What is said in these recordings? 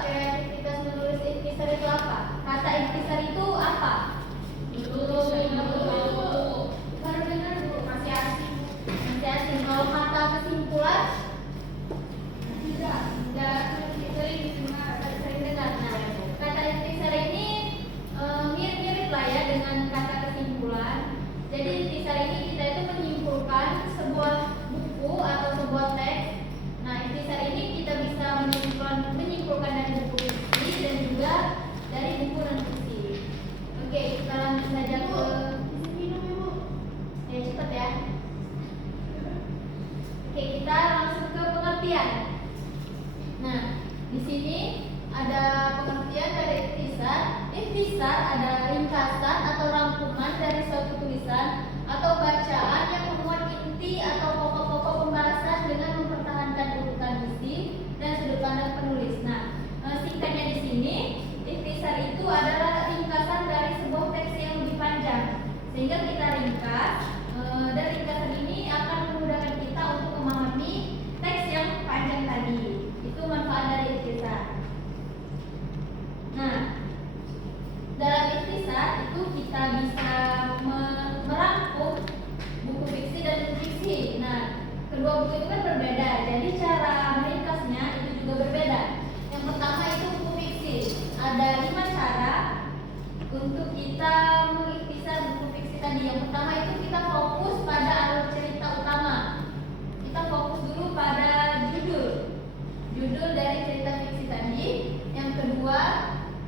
kreativitas menulis ikhtisar itu apa? Kata ikhtisar itu apa? Baru dengar Bu, masih asing. Masih asing. Kalau kata kesimpulan tidak sering dengar. Nah, kata ikhtisar ini mirip-mirip lah ya dengan kata kesimpulan. Jadi ikhtisar ini kita itu menyimpulkan sebuah buku atau sebuah teks. Nah, ikhtisar ini kita bisa menyimpulkan dari buku fiksi dan juga dari buku non fiksi. Oke, kita langsung saja ke minum Ibu. Ya cepat ya. Oke, kita langsung ke pengertian. Nah, di sini ada pengertian dari ikhtisar. Ikhtisar adalah ringkasan atau rangkuman dari suatu tulisan atau bacaan yang memuat inti atau pokok-pokok pembahasan dengan mempertahankan urutan isi dan sudut pandang penulis. Nah, singkatnya di sini, ikhtisar itu adalah ringkasan dari sebuah teks yang lebih panjang. Sehingga kita ringkas, dan ringkasan ini akan memudahkan kita untuk memahami teks yang panjang tadi. Itu manfaat dari ikhtisar. Nah, dalam ikhtisar itu kita bisa merangkum buku fiksi dan buku fiksi. Nah, kedua buku itu kan berbeda, jadi cara meringkasnya itu juga berbeda. Yang pertama itu buku fiksi. Ada 5 cara untuk kita mengikhtisar buku fiksi tadi. Yang pertama itu kita fokus pada alur cerita utama. Kita fokus dulu pada judul dari cerita fiksi tadi. Yang kedua,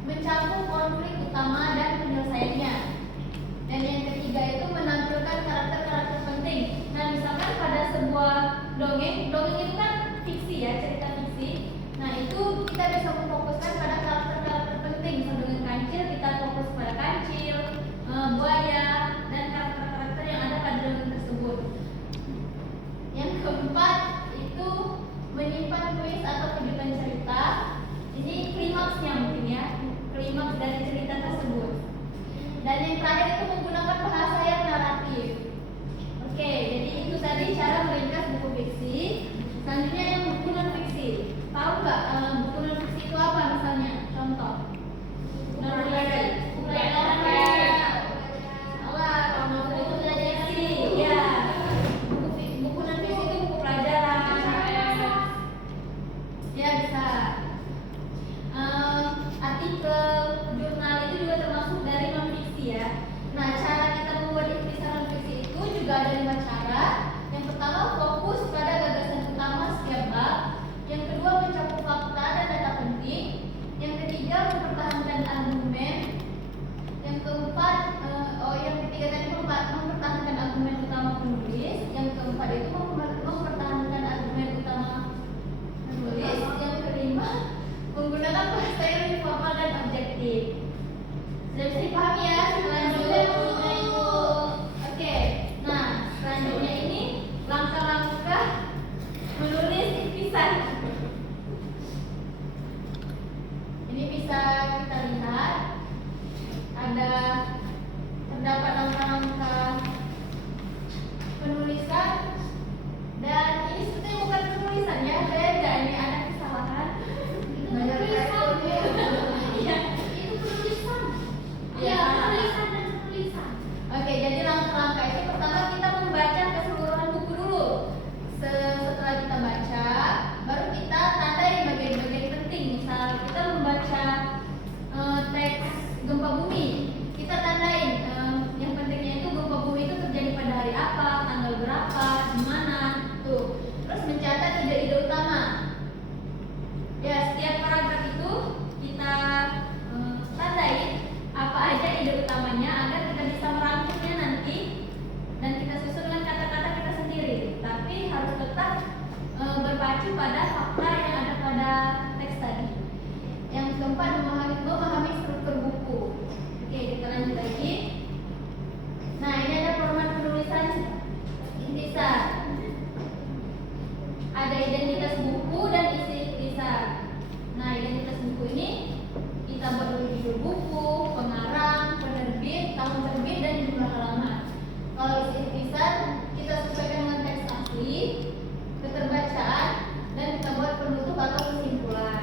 mencakup konflik utama dan penyelesaiannya. Dan yang ketiga itu menampilkan karakter-karakter penting. Nah, misalkan pada sebuah dongeng itu kan fiksi ya, cerita fiksi. Nah, itu kita bisa memfokuskan pada karakter-karakter penting. Dengan kancil kita fokus pada kancil, buaya, dan karakter-karakter yang ada pada dongeng tersebut. Yang keempat itu menyimpan twist atau kejutan cerita. Ini klimaksnya mungkin ya, klimaks dari cerita tersebut. Dan yang terakhir itu menggunakan bahasa yang naratif. Oke, jadi itu tadi cara meringkas buku fiksi. Selanjutnya yang buku non fiksi. Tahu nggak buku non fiksi itu apa misalnya? Contoh. Non fiksi. Buku pelajaran sih. Ya. Buku non fiksi itu buku pelajaran. Ya bisa. Artikel, jurnal itu juga termasuk dari non fiksi ya. Nah, cara kita membuat ikhtisar non fiksi itu juga ada 5 cara. Yang pertama, fokus pada gagasan utama setiap bab. Yang kedua, mencakup fakta dan data penting. Yang ketiga, mempertahankan argumen. Yang keempat, yang ketiga tadi mempertahankan argumen utama penulis. Yang keempat itu mempertahankan argumen utama penulis. Yang kelima, menggunakan bahasa yang informal dan objektif. Sudah bisa dipahami ya? Selanjutnya oke. Nah, selanjutnya ini langkah-langkah menulis ikhtisar. Ini bisa kita lihat terdapat langkah-langkah penulisan. Dan ini sebetulnya bukan penulisan ya, beda, ini ada kesalahan. Banyak iya, itu penulisan. Iya, penulisan dan penulisan. Oke, jadi langkah-langkah itu pertama kita membaca keseluruhan buku dulu. Setelah kita baca, baru kita tandai bagian-bagian penting. Misal kita membaca teks gempa bumi, kita tandain yang pentingnya itu gempa bumi itu terjadi pada hari apa, tanggal berapa, di mana, tuh. Terus mencatat ide-ide utama. Ya, setiap paragraf itu kita tandai apa aja ide utamanya agar kita bisa merangkumnya nanti dan kita susun dengan kata-kata kita sendiri. Tapi harus tetap berpacu pada fakta yang ada pada teks tadi. Yang keempat, memahami struktur buku. Oke, kita lanjut lagi. Nah, ini ada format penulisan ikhtisar. Ada identitas buku dan isi ikhtisar. Nah, identitas buku ini kita buat dulu judul buku, pengarang, penerbit, tahun terbit, dan jumlah halaman. Kalau isi ikhtisar kita sesuaikan dengan teks asli, keterbacaan, dan kita buat penutup atau kesimpulan.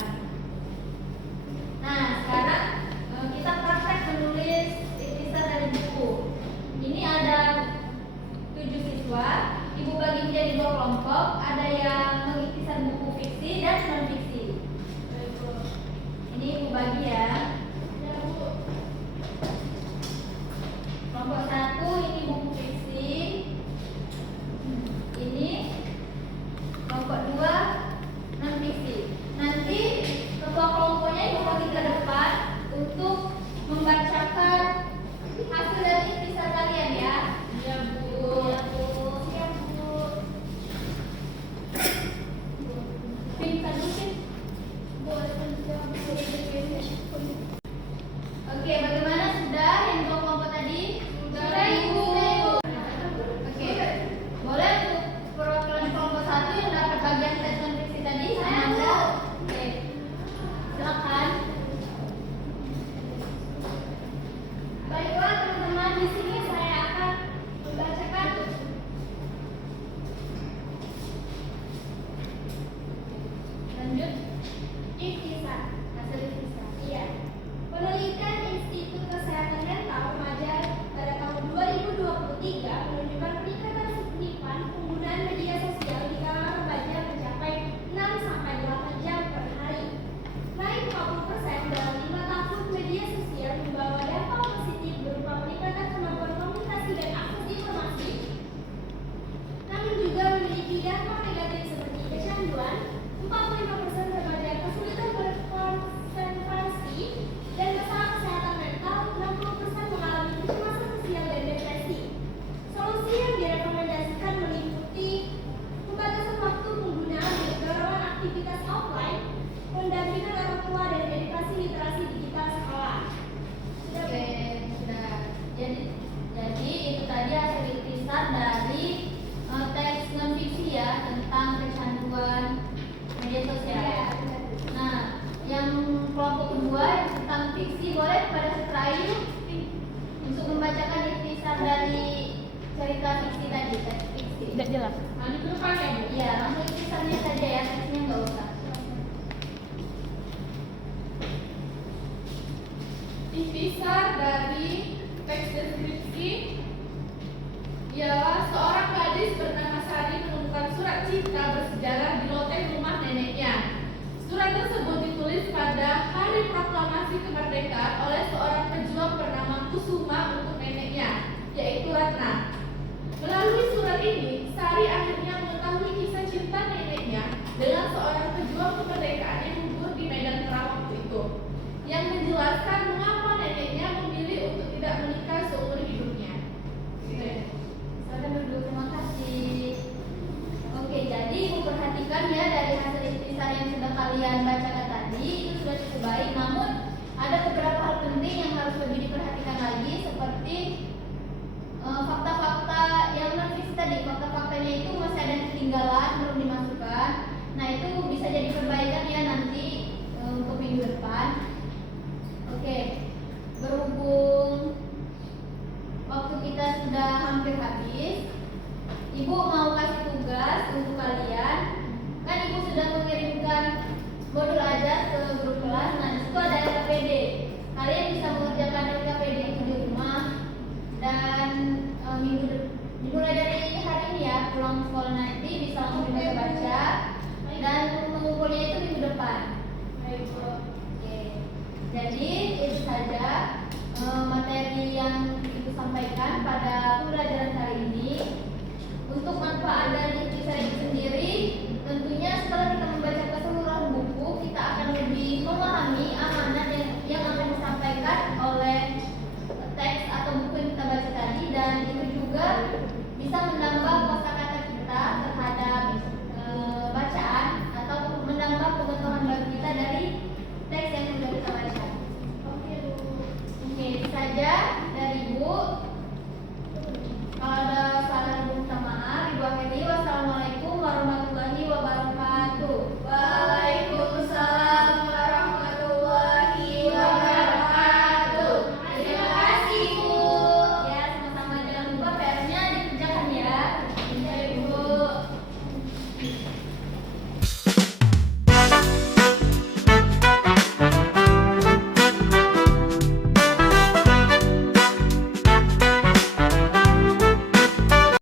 tentang fiksi, boleh pada Sutra Ayu untuk membacakan ikhtisar dari cerita fiksi tadi, teks fiksi. Tidak jelas. Maju ke depan ya Bu. Iya, langsung ikhtisarnya saja ya, teksnya nggak usah. Ikhtisar dari teks deskripsi ialah seorang gadis bernama Sari menemukan surat cinta bersejarah di loteng rumah neneknya. Surat tersebut ditulis pada hari proklamasi kemerdekaan oleh seorang pejuang bernama Kusuma untuk neneknya, yaitu Ratna. Melalui surat ini, Sari akhirnya mengetahui kisah cinta neneknya dengan seorang pejuang kemerdekaan yang gugur di medan perang waktu itu, yang menjelaskan mengapa neneknya memilih untuk tidak menikah seumur hidupnya. Silakan duduk, terima kasih. Oke, jadi Ibu perhatikan ya dari hasil ikhtisar yang sudah kalian bacakan tadi itu sudah cukup baik. Namun ada beberapa hal penting yang harus lebih diperhatikan lagi, seperti fakta-fakta yang non fiksi tadi. Fakta-faktanya itu masih ada yang ketinggalan belum dimasukkan. Nah itu bisa jadi perbaikan ya nanti untuk minggu depan. Oke, berhubung waktu kita sudah hampir habis, Ibu mau kasih tugas untuk kalian. Kan Ibu sudah mengirimkan modul ajar ke grup kelas. Nah, disitu ada LKPD. Kalian bisa mengerjakan LKPD itu di rumah. Dan dimulai dari hari ini ya, pulang sekolah nanti bisa langsung dibaca. Dan mengumpulnya itu minggu depan. Oke. Jadi itu saja materi yang Ibu sampaikan pada pembelajaran kali ini. Untuk manfaat dari ikhtisar itu sendiri,